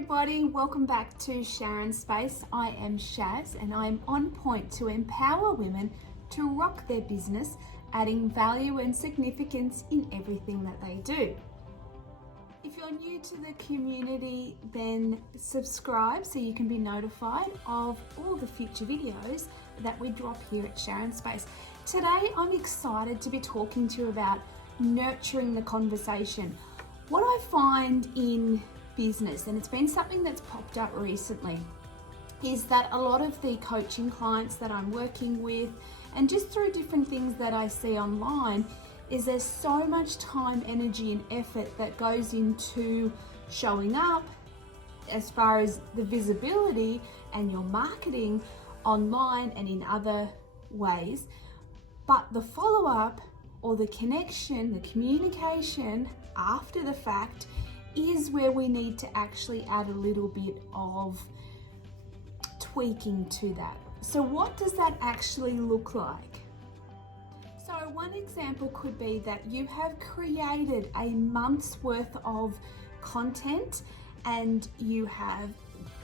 everybody, welcome back to Sharon's Space. I am Shaz and I'm on point to empower women to rock their business, adding value and significance in everything that they do. If you're new to the community, then subscribe so you can be notified of all the future videos that we drop here at Sharon Space. Today, I'm excited to be talking to you about nurturing the conversation. What I find in business, and it's been something that's popped up recently, is that a lot of the coaching clients that I'm working with, and just through different things that I see online, is there's so much time, energy and effort that goes into showing up as far as the visibility and your marketing online and in other ways, but the follow-up or the connection, the communication after the fact is where we need to actually add a little bit of tweaking to that. So what does that actually look like? So one example could be that you have created a month's worth of content and you have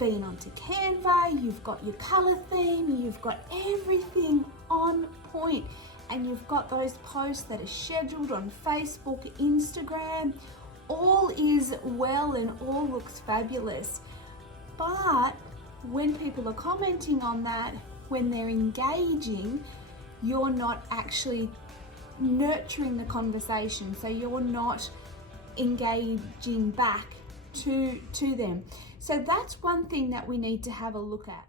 been onto Canva, you've got your color theme, you've got everything on point, and you've got those posts that are scheduled on Facebook, Instagram. All is well and all looks fabulous. But when people are commenting on that, when they're engaging, you're not actually nurturing the conversation. So you're not engaging back to them. So that's one thing that we need to have a look at.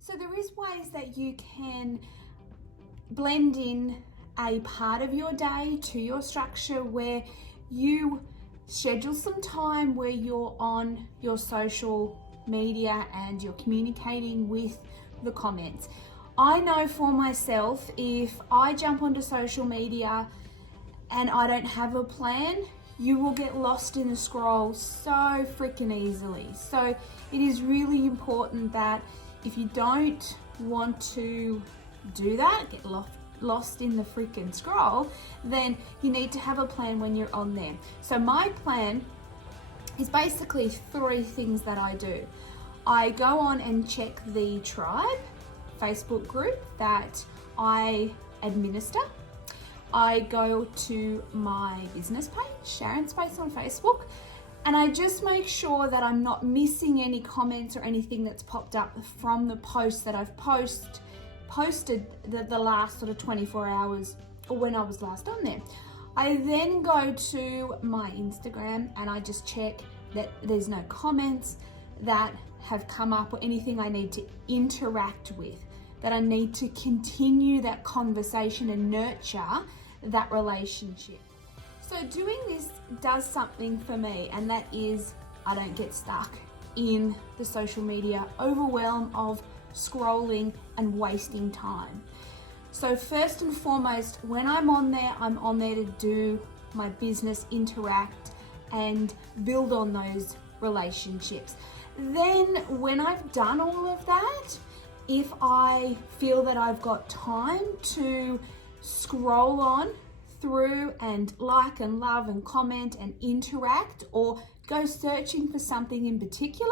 So there is ways that you can blend in a part of your day to your structure where you schedule some time where you're on your social media and you're communicating with the comments. I know for myself, if I jump onto social media and I don't have a plan, you will get lost in the scroll so freaking easily. So it is really important that if you don't want to do that, get lost in the freaking scroll, then you need to have a plan when you're on there. So my plan is basically 3 things that I do. I go on and check the tribe Facebook group that I administer. I go to my business page, Sharon Space on Facebook, and I just make sure that I'm not missing any comments or anything that's popped up from the posts that I've posted the last sort of 24 hours or when I was last on there. I then go to my Instagram and I just check that there's no comments that have come up or anything I need to interact with, that I need to continue that conversation and nurture that relationship. So doing this does something for me, and that is I don't get stuck in the social media overwhelm of scrolling and wasting time. So first and foremost, when I'm on there to do my business, interact and build on those relationships. Then when I've done all of that, if I feel that I've got time to scroll on through and like and love and comment and interact or go searching for something in particular,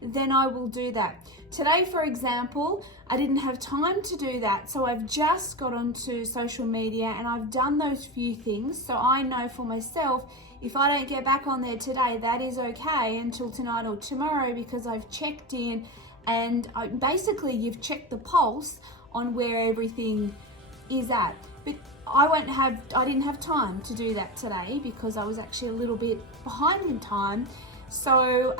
then I will do that. Today, for example, I didn't have time to do that, so I've just got onto social media and I've done those few things. So I know for myself, if I don't get back on there today, that is okay until tonight or tomorrow, because I've checked in and basically you've checked the pulse on where everything is at. But I didn't have time to do that today because I was actually a little bit behind in time. So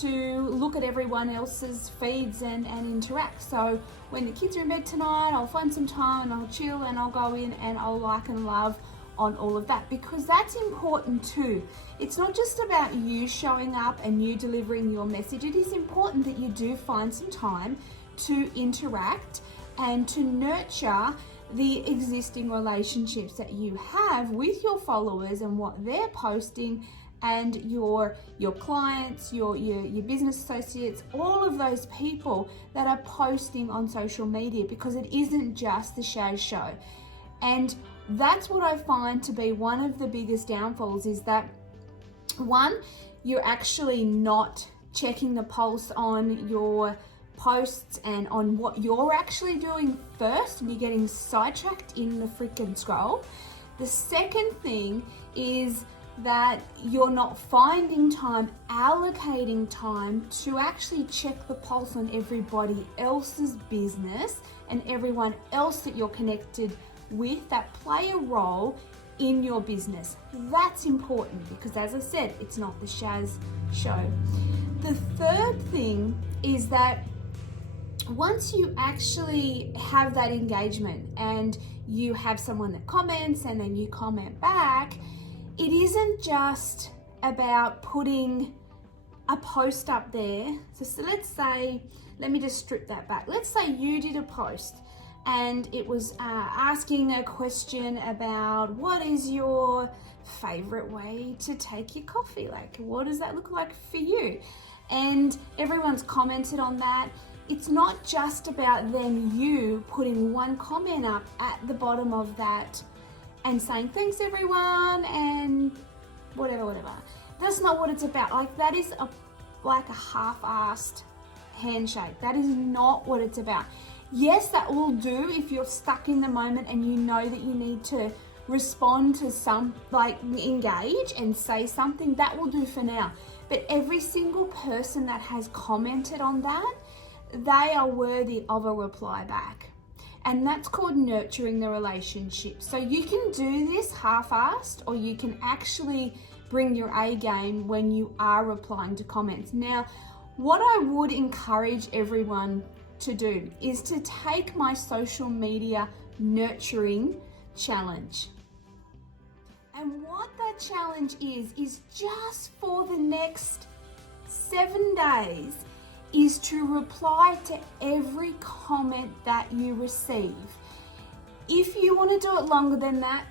to look at everyone else's feeds and interact. So when the kids are in bed tonight, I'll find some time and I'll chill and I'll go in and I'll like and love on all of that, because that's important too. It's not just about you showing up and you delivering your message. It is important that you do find some time to interact and to nurture the existing relationships that you have with your followers and what they're posting, and your clients, your business associates, all of those people that are posting on social media, because it isn't just the Shaz show. And that's what I find to be one of the biggest downfalls, is that one, you're actually not checking the pulse on your posts and on what you're actually doing first, and you're getting sidetracked in the freaking scroll. The second thing is that you're not finding time, allocating time to actually check the pulse on everybody else's business and everyone else that you're connected with that play a role in your business. That's important because, as I said, it's not the Shaz show. The third thing is that once you actually have that engagement and you have someone that comments and then you comment back, it isn't just about putting a post up there. So let's say, let me just strip that back. Let's say you did a post and it was asking a question about what is your favorite way to take your coffee? Like, what does that look like for you? And everyone's commented on that. It's not just about then you putting one comment up at the bottom of that and saying, thanks everyone, and whatever. That's not what it's about. Like, that is like a half-assed handshake. That is not what it's about. Yes, that will do if you're stuck in the moment and you know that you need to respond to engage and say something. That will do for now. But every single person that has commented on that, they are worthy of a reply back. And that's called nurturing the relationship. So you can do this half-assed, or you can actually bring your A game when you are replying to comments. Now, what I would encourage everyone to do is to take my social media nurturing challenge. And what that challenge is just for the next 7 days, is to reply to every comment that you receive. If you want to do it longer than that,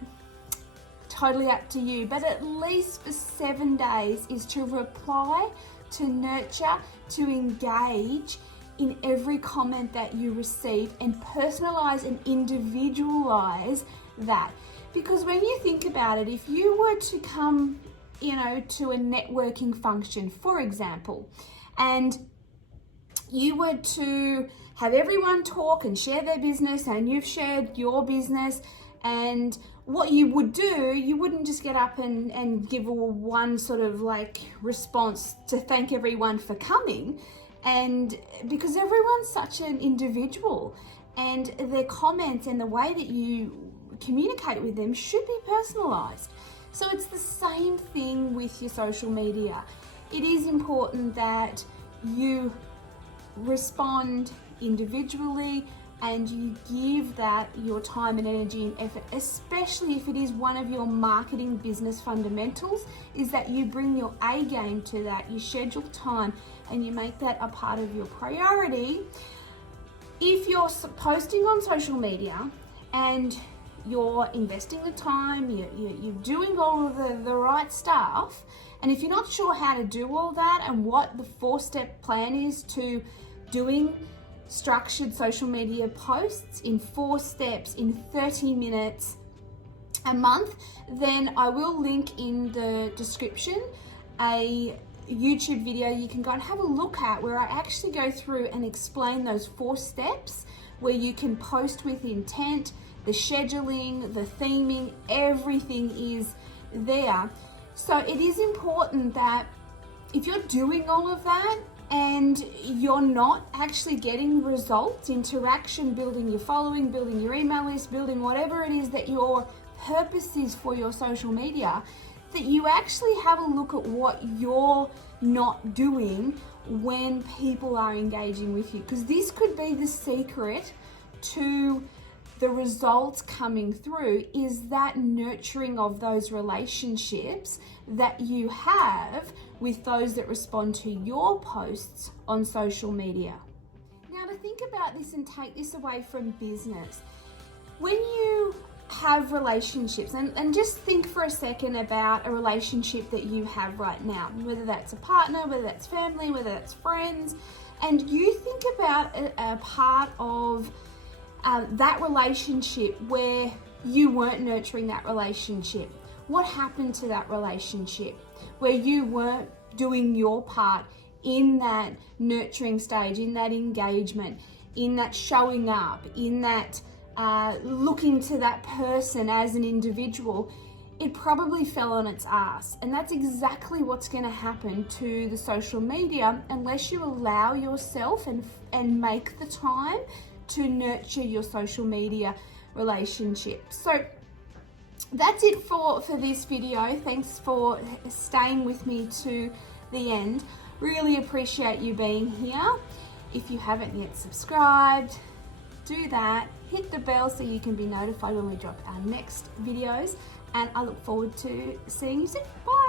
totally up to you, but at least for 7 days is to reply, to nurture, to engage in every comment that you receive and personalize and individualize that. Because when you think about it, if you were to come, to a networking function, for example, and you were to have everyone talk and share their business, and you've shared your business, and what you would do, you wouldn't just get up and give one sort of response to thank everyone for coming, and because everyone's such an individual and their comments and the way that you communicate with them should be personalized. So it's the same thing with your social media. It is important that you respond individually and you give that your time and energy and effort, especially if it is one of your marketing business fundamentals, is that you bring your A game to that, you schedule time and you make that a part of your priority. If you're posting on social media and you're investing the time, you're doing all of the right stuff, and if you're not sure how to do all that and what the 4-step plan is to doing structured social media posts in 4 steps in 30 minutes a month, then I will link in the description a YouTube video you can go and have a look at, where I actually go through and explain those 4 steps where you can post with intent, the scheduling, the theming, everything is there. So it is important that if you're doing all of that and you're not actually getting results, interaction, building your following, building your email list, building whatever it is that your purpose is for your social media, that you actually have a look at what you're not doing when people are engaging with you. Because this could be the secret to the results coming through, is that nurturing of those relationships that you have with those that respond to your posts on social media. Now, to think about this and take this away from business, when you have relationships, and just think for a second about a relationship that you have right now, whether that's a partner, whether that's family, whether that's friends, and you think about a part of that relationship where you weren't nurturing that relationship. What happened to that relationship where you weren't doing your part in that nurturing stage, in that engagement, in that showing up, in that looking to that person as an individual, it probably fell on its ass. And that's exactly what's going to happen to the social media unless you allow yourself and make the time to nurture your social media relationship. So that's it for this video. Thanks for staying with me to the end. Really appreciate you being here. If you haven't yet subscribed, do that. Hit the bell so you can be notified when we drop our next videos. And I look forward to seeing you soon. Bye.